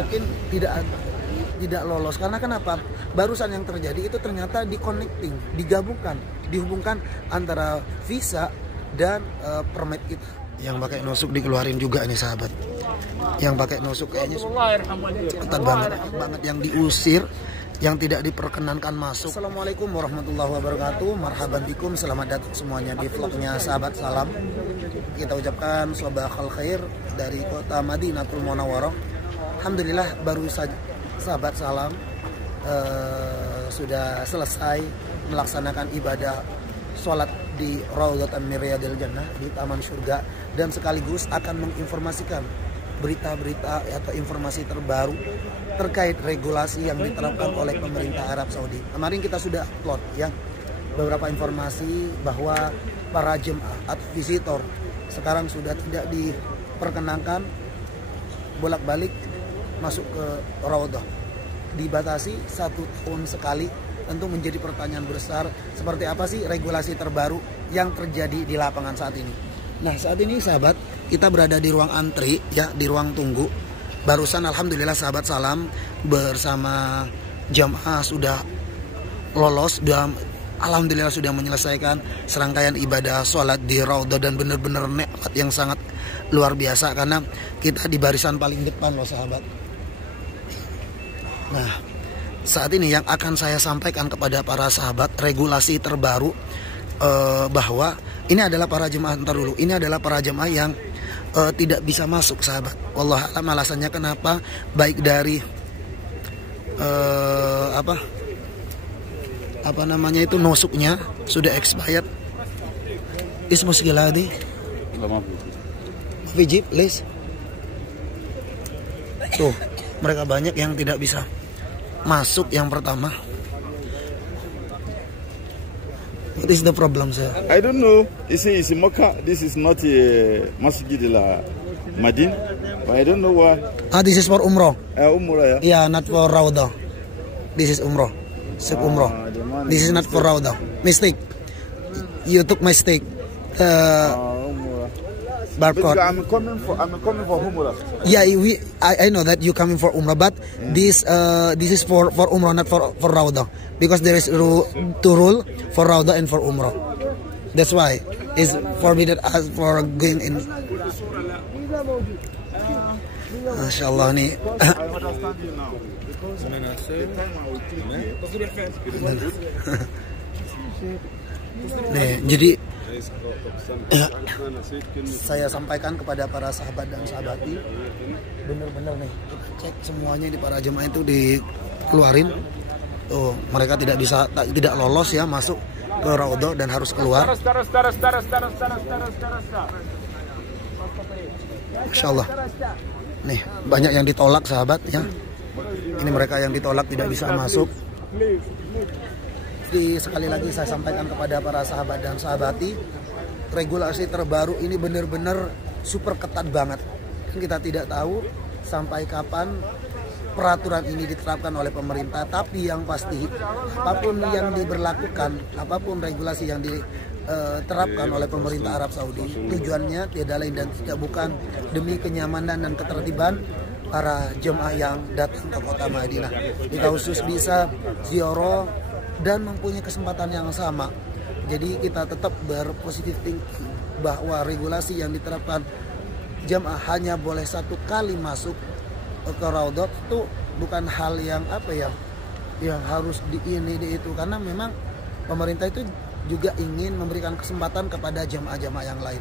yakin tidak lolos. Karena kenapa? Barusan yang terjadi itu ternyata dihubungkan antara visa dan permit kita. Yang pakai nusuk dikeluarin juga nih sahabat. Yang pakai nusuk kayaknya ketat banget yang diusir, yang tidak diperkenankan masuk. Assalamualaikum warahmatullahi wabarakatuh. Marhaban bikum, selamat datang semuanya di vlognya Sahabat Salam. Kita ucapkan sabahal khair dari kota Madinatul Munawwarah. Alhamdulillah baru saja Sahabat Salam sudah selesai melaksanakan ibadah sholat di Raudhatan min Riyadil Jannah, di Taman Surga, dan sekaligus akan menginformasikan berita-berita atau informasi terbaru terkait regulasi yang diterapkan oleh pemerintah Arab Saudi. Kemarin kita sudah upload ya beberapa informasi bahwa para jemaah atau visitor sekarang sudah tidak diperkenankan bolak-balik masuk ke Raudhah. Dibatasi 1 tahun sekali. Tentu menjadi pertanyaan besar, seperti apa sih regulasi terbaru yang terjadi di lapangan saat ini. Nah, saat ini sahabat, kita berada di ruang antri ya, di ruang tunggu. Barusan alhamdulillah Sahabat Salam bersama jamaah sudah lolos, alhamdulillah sudah menyelesaikan serangkaian ibadah sholat di Raudhah, dan benar-benar nikmat yang sangat luar biasa karena kita di barisan paling depan loh sahabat. Nah, saat ini yang akan saya sampaikan kepada para sahabat regulasi terbaru bahwa ini adalah para jemaah ini adalah para jemaah yang tidak bisa masuk sahabat. Wallah alam alasannya kenapa, baik dari apa namanya itu nusuknya sudah expired. Ismu segiladi Fijib list. Tuh, mereka banyak yang tidak bisa masuk. Yang pertama, what is the problem, sir? I don't know. It's Mecca. This is not a Masjid Madin. But I don't know why. This is for Umrah. Umrah, ya? Yeah, not for Raudhah. This is Umrah. Umrah. This is not for Raudhah. Mistake. You took mistake. Barcode. I'm coming for Umrah. Yeah, I know that you coming for Umrah, but this is for Umrah, not for Raudhah, because there is two rule for Raudhah and for Umrah. That's why it's forbidden us for going in. Masya Allah nih. Nih, jadi saya sampaikan kepada para sahabat dan sahabati, benar-benar nih cek semuanya di para jemaah itu dikeluarin. Oh, mereka tidak lolos ya masuk ke Raudhah dan harus keluar. Masya Allah. Nih banyak yang ditolak sahabat ya. Ini mereka yang ditolak tidak bisa masuk. Sekali lagi saya sampaikan kepada para sahabat dan sahabati, regulasi terbaru ini benar-benar super ketat banget. Kita tidak tahu sampai kapan peraturan ini diterapkan oleh pemerintah, tapi yang pasti apapun yang diberlakukan, apapun regulasi yang diterapkan oleh pemerintah Arab Saudi, tujuannya tiada lain dan tidak bukan demi kenyamanan dan ketertiban para jemaah yang datang ke kota Madinah. Kita khusus bisa ziarah dan mempunyai kesempatan yang sama. Jadi kita tetap berpositif thinking bahwa regulasi yang diterapkan jamaah hanya boleh 1 kali masuk ke Raudhah itu bukan hal yang yang harus di itu, karena memang pemerintah itu juga ingin memberikan kesempatan kepada jamaah-jamaah yang lain.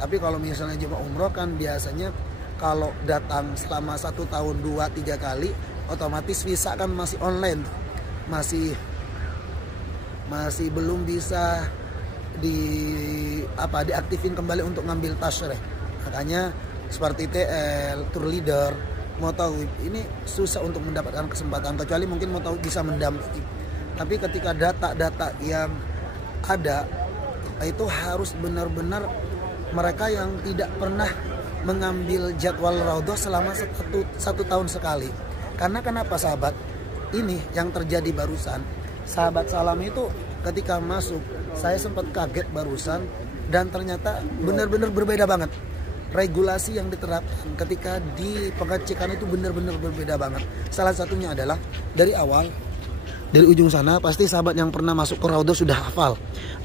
Tapi kalau misalnya jemaah umroh kan biasanya kalau datang selama 1 tahun 2-3 kali, otomatis visa kan masih online, masih belum bisa diaktifin kembali untuk ngambil tasyrih. Makanya seperti TL, tour leader, Motawib ini susah untuk mendapatkan kesempatan, kecuali mungkin Motawib bisa mendampingi. Tapi ketika data-data yang ada itu harus benar-benar mereka yang tidak pernah mengambil jadwal Raudhah selama 1 tahun sekali. Karena kenapa sahabat? Ini yang terjadi barusan. Sahabat Salam itu ketika masuk, saya sempat kaget barusan, dan ternyata benar-benar berbeda banget. regulasi yang diterapkan ketika di pengecekan itu benar-benar berbeda banget. Salah satunya adalah dari awal, dari ujung sana pasti sahabat yang pernah masuk ke Raudhah sudah hafal.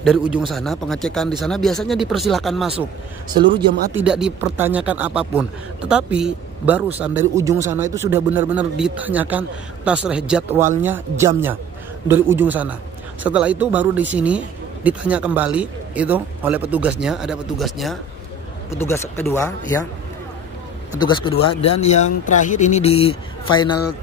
Dari ujung sana pengecekan di sana biasanya dipersilahkan masuk. Seluruh jamaah tidak dipertanyakan apapun. Tetapi barusan dari ujung sana itu sudah benar-benar ditanyakan tasrih jadwalnya, jamnya dari ujung sana. Setelah itu baru di sini ditanya kembali itu oleh petugasnya, ada petugasnya, petugas kedua ya. Petugas kedua dan yang terakhir ini di final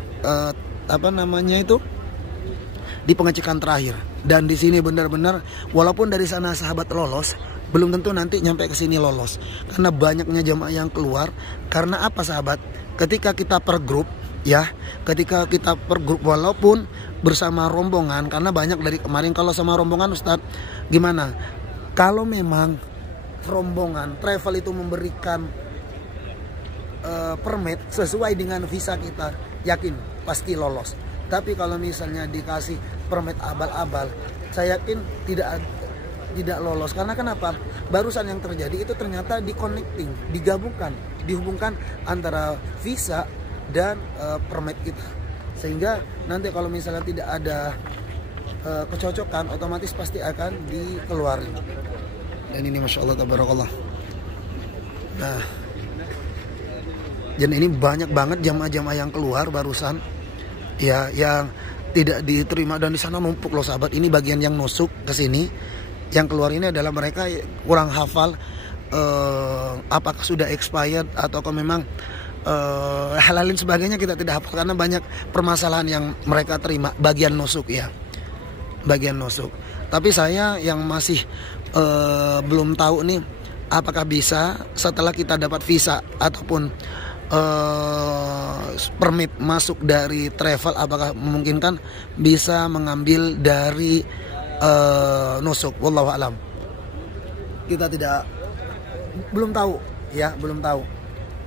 di pengecekan terakhir. Dan di sini benar-benar walaupun dari sana sahabat lolos, belum tentu nanti nyampe ke sini lolos. Karena banyaknya jamaah yang keluar. Karena apa sahabat? Ketika kita per grup ya, ketika kita per grup walaupun bersama rombongan, karena banyak dari kemarin kalau sama rombongan Ustadz gimana? Kalau memang rombongan travel itu memberikan permit sesuai dengan visa kita, yakin pasti lolos. Tapi kalau misalnya dikasih permit abal-abal, saya yakin tidak lolos. Karena kenapa? Barusan yang terjadi itu ternyata dihubungkan antara visa dan permit kita. Sehingga nanti kalau misalnya tidak ada kecocokan, otomatis pasti akan dikeluarin. Dan ini Masya Allah tabarakallah. Nah, dan ini banyak banget jamaah-jamaah yang keluar barusan ya, yang tidak diterima dan di sana numpuk loh sahabat. Ini bagian yang nusuk ke sini. Yang keluar ini adalah mereka kurang hafal apakah sudah expired atau memang halalin sebagainya, kita tidak hafal karena banyak permasalahan yang mereka terima bagian nusuk ya. Bagian nusuk. Tapi saya yang masih belum tahu nih apakah bisa setelah kita dapat visa ataupun permit masuk dari travel, apakah memungkinkan bisa mengambil dari nusuk. Wallahu alam. Kita belum tahu ya, belum tahu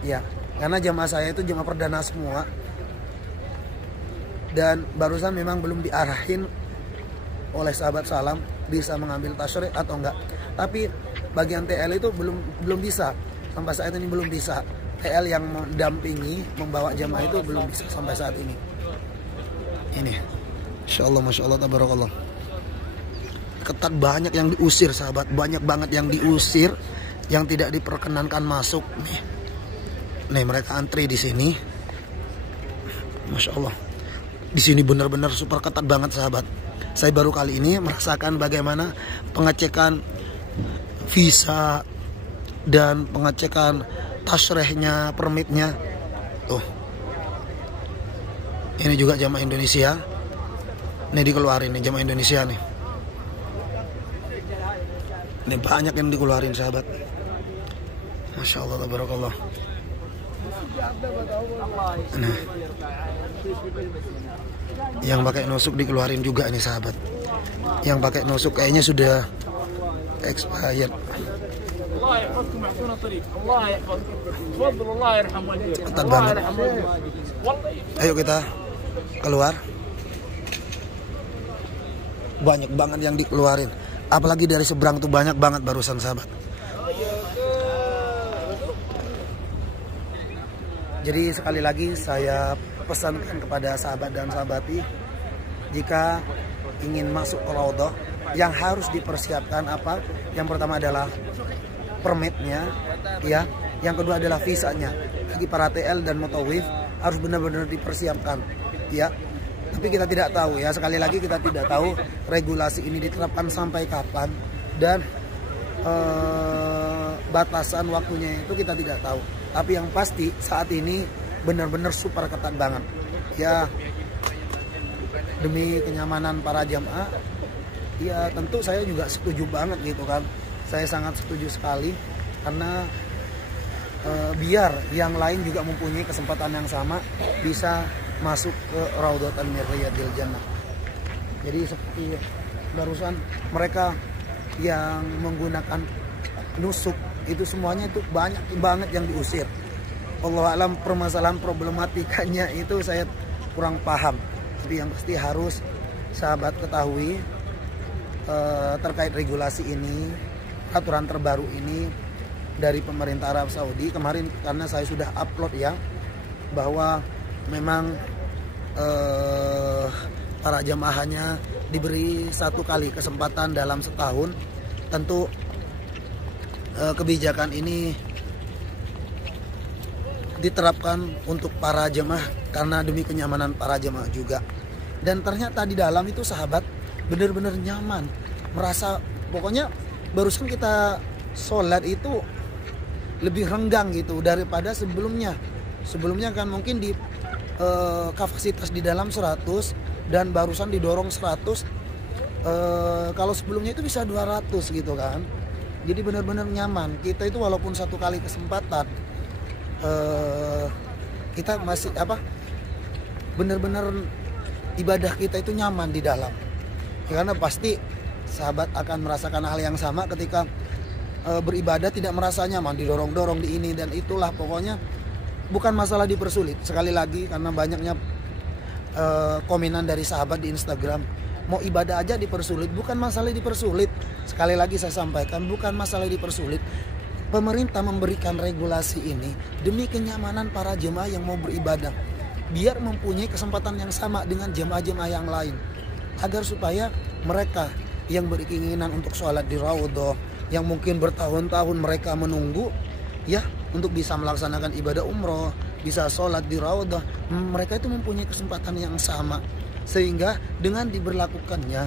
ya, karena jamaah saya itu jamaah perdana semua dan barusan memang belum diarahin oleh sahabat salam bisa mengambil tasyrih atau enggak. Tapi bagian TL itu belum bisa sampai saat ini, belum bisa. TL yang mendampingi membawa jamaah itu belum bisa sampai saat ini. Ini Masya Allah tabarakallah. Ketat, banyak yang diusir sahabat, banyak banget yang diusir, yang tidak diperkenankan masuk nih mereka antri di sini. Masya Allah, di sini benar-benar super ketat banget sahabat. Saya baru kali ini merasakan bagaimana pengecekan visa dan pengecekan tasyrihnya, permitnya. Tuh, ini juga jamaah Indonesia. Ini dikeluarin nih jamaah Indonesia nih. Ini banyak yang dikeluarin sahabat. Masya Allah tabarakallah. Nah, yang pakai nusuk dikeluarin juga ini sahabat. Yang pakai nusuk kayaknya sudah expired. Ketat banget. Ayo kita keluar. Banyak banget yang dikeluarin. Apalagi dari seberang tuh banyak banget barusan sahabat. Jadi sekali lagi saya pesankan kepada sahabat dan sahabati, jika ingin masuk ke Raudhah, yang harus dipersiapkan apa? Yang pertama adalah permitnya, ya. Yang kedua adalah visanya. Bagi para TL dan mutawif harus benar-benar dipersiapkan, ya. Tapi kita tidak tahu ya, sekali lagi kita tidak tahu regulasi ini diterapkan sampai kapan dan batasan waktunya itu kita tidak tahu. Tapi yang pasti saat ini benar-benar super ketat banget. Ya, demi kenyamanan para jamaah, ya tentu saya juga setuju banget gitu kan. Saya sangat setuju sekali karena biar yang lain juga mempunyai kesempatan yang sama bisa masuk ke Raudhatan min Riyadil Jannah. Jadi seperti barusan mereka yang menggunakan nusuk itu semuanya itu banyak banget yang diusir. Allah alam permasalahan problematikanya itu saya kurang paham. Tapi yang pasti harus sahabat ketahui terkait regulasi ini, aturan terbaru ini, dari pemerintah Arab Saudi kemarin, karena saya sudah upload ya, bahwa memang para jamaahnya diberi 1 kali kesempatan dalam setahun. Tentu kebijakan ini diterapkan untuk para jemaah karena demi kenyamanan para jemaah juga. Dan ternyata di dalam itu sahabat benar-benar nyaman, merasa pokoknya barusan kita sholat itu lebih renggang gitu daripada sebelumnya. Sebelumnya kan mungkin di kapasitas di dalam 100 dan barusan didorong 100. Kalau sebelumnya itu bisa 200 gitu kan. Jadi benar-benar nyaman. Kita itu walaupun 1 kali kesempatan kita masih benar-benar ibadah kita itu nyaman di dalam. Karena pasti sahabat akan merasakan hal yang sama ketika beribadah tidak merasa nyaman, didorong-dorong di ini dan itulah. Pokoknya bukan masalah dipersulit. Sekali lagi karena banyaknya komenan dari sahabat di Instagram, mau ibadah aja dipersulit. Bukan masalah dipersulit. Sekali lagi saya sampaikan, bukan masalah dipersulit. Pemerintah memberikan regulasi ini demi kenyamanan para jemaah yang mau beribadah, biar mempunyai kesempatan yang sama dengan jemaah-jemaah yang lain, agar supaya mereka yang berkeinginan untuk sholat di Raudhah, yang mungkin bertahun-tahun mereka menunggu ya untuk bisa melaksanakan ibadah umroh, bisa sholat di Raudhah, mereka itu mempunyai kesempatan yang sama. Sehingga dengan diberlakukannya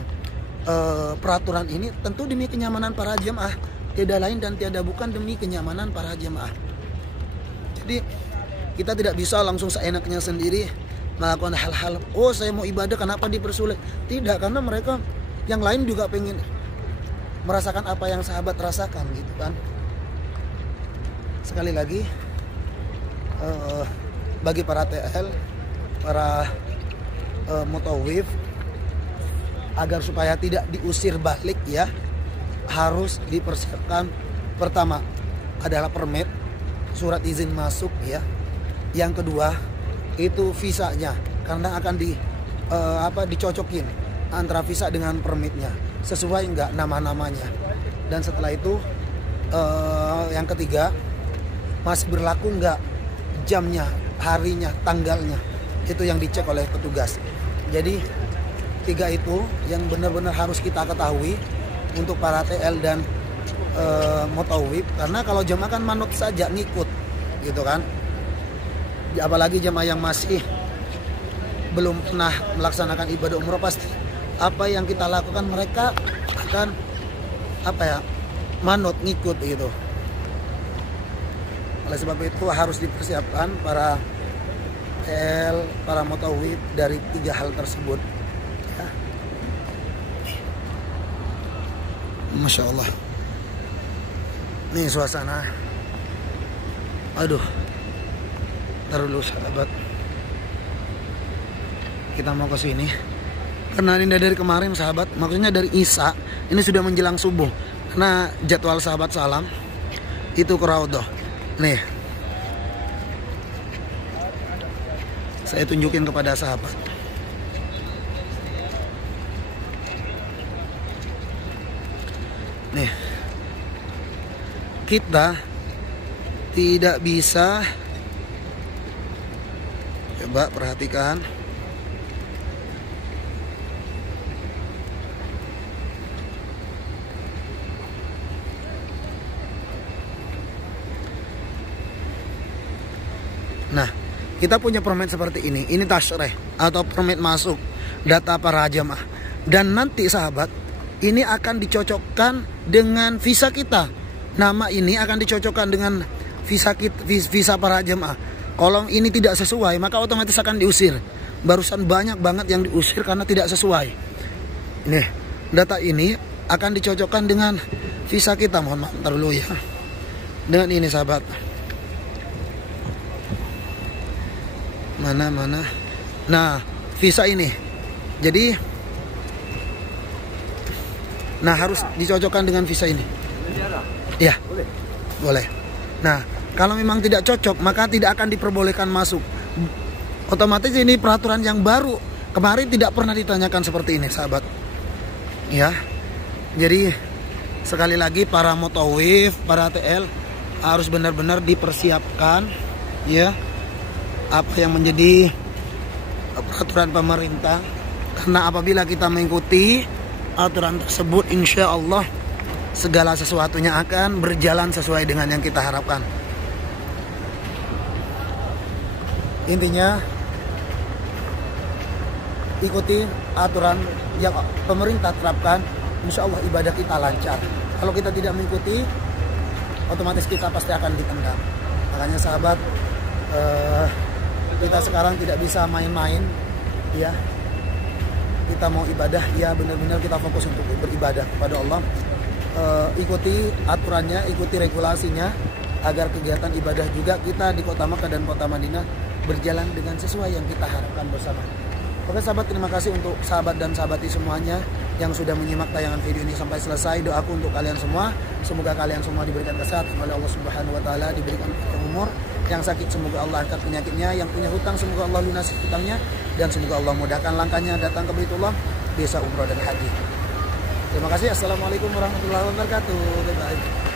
peraturan ini tentu demi kenyamanan para jemaah, tiada lain dan tiada bukan demi kenyamanan para jemaah. Jadi kita tidak bisa langsung seenaknya sendiri melakukan hal-hal, oh saya mau ibadah kenapa dipersulit. Tidak, karena mereka yang lain juga pengen merasakan apa yang sahabat rasakan gitu kan. Sekali lagi bagi para TL, para mutawif, agar supaya tidak diusir balik ya, harus dipersiapkan. Pertama adalah permit, surat izin masuk ya. Yang kedua itu visanya, karena akan dicocokin antara visa dengan permitnya, sesuai enggak nama-namanya. Dan setelah itu yang ketiga, masih berlaku enggak jamnya, harinya, tanggalnya, itu yang dicek oleh petugas. Jadi 3 itu yang benar-benar harus kita ketahui untuk para TL dan mutawif. Karena kalau jamaah kan manut saja, ngikut gitu kan. Apalagi jamaah yang masih belum pernah melaksanakan ibadah umroh, pasti apa yang kita lakukan mereka akan manut, ngikut gitu. Oleh sebab itu harus dipersiapkan para TL, para mutawif dari 3 hal tersebut ya. Masya Allah, nih suasana, aduh, taruh sahabat, kita mau ke sini karena ini dari kemarin sahabat, maksudnya dari Isya ini sudah menjelang subuh, karena jadwal sahabat salam itu ke Raudhah. Nih saya tunjukin kepada sahabat. Nih, kita tidak bisa, coba perhatikan, nah kita punya permit seperti ini tasyrih atau permit masuk data para jamaah, dan nanti sahabat ini akan dicocokkan dengan visa kita. Nama ini akan dicocokkan dengan visa para jamaah. Kalau ini tidak sesuai maka otomatis akan diusir. Barusan banyak banget yang diusir karena tidak sesuai. Nih, data ini akan dicocokkan dengan visa kita. Mohon maaf, ntar dulu ya. Dengan ini sahabat. Mana. Nah, visa ini. Jadi harus dicocokkan dengan visa ini. Ya, boleh. Nah, kalau memang tidak cocok maka tidak akan diperbolehkan masuk. Otomatis ini peraturan yang baru. Kemarin tidak pernah ditanyakan seperti ini, sahabat. Ya. Jadi sekali lagi para mutawif, para TL harus benar-benar dipersiapkan ya apa yang menjadi peraturan pemerintah, karena apabila kita mengikuti aturan tersebut, insya Allah segala sesuatunya akan berjalan sesuai dengan yang kita harapkan. Intinya ikuti aturan yang pemerintah terapkan, insya Allah ibadah kita lancar. Kalau kita tidak mengikuti, otomatis kita pasti akan ditendang. Makanya sahabat, kita sekarang tidak bisa main-main ya. Kita mau ibadah ya benar-benar kita fokus untuk beribadah kepada Allah. Ikuti aturannya, ikuti regulasinya, agar kegiatan ibadah juga kita di Kota Makkah dan Kota Madinah berjalan dengan sesuai yang kita harapkan bersama. Oke sahabat, terima kasih untuk sahabat dan sahabati semuanya yang sudah menyimak tayangan video ini sampai selesai. Doaku untuk kalian semua, semoga kalian semua diberikan kesehatan oleh Allah Subhanahu wa taala, diberikan umur, yang sakit semoga Allah angkat penyakitnya, yang punya hutang semoga Allah lunasi hutangnya, dan semoga Allah mudahkan langkahnya datang ke Baitullah, bisa umrah dan haji. Terima kasih. Assalamualaikum warahmatullahi wabarakatuh. Bye bye.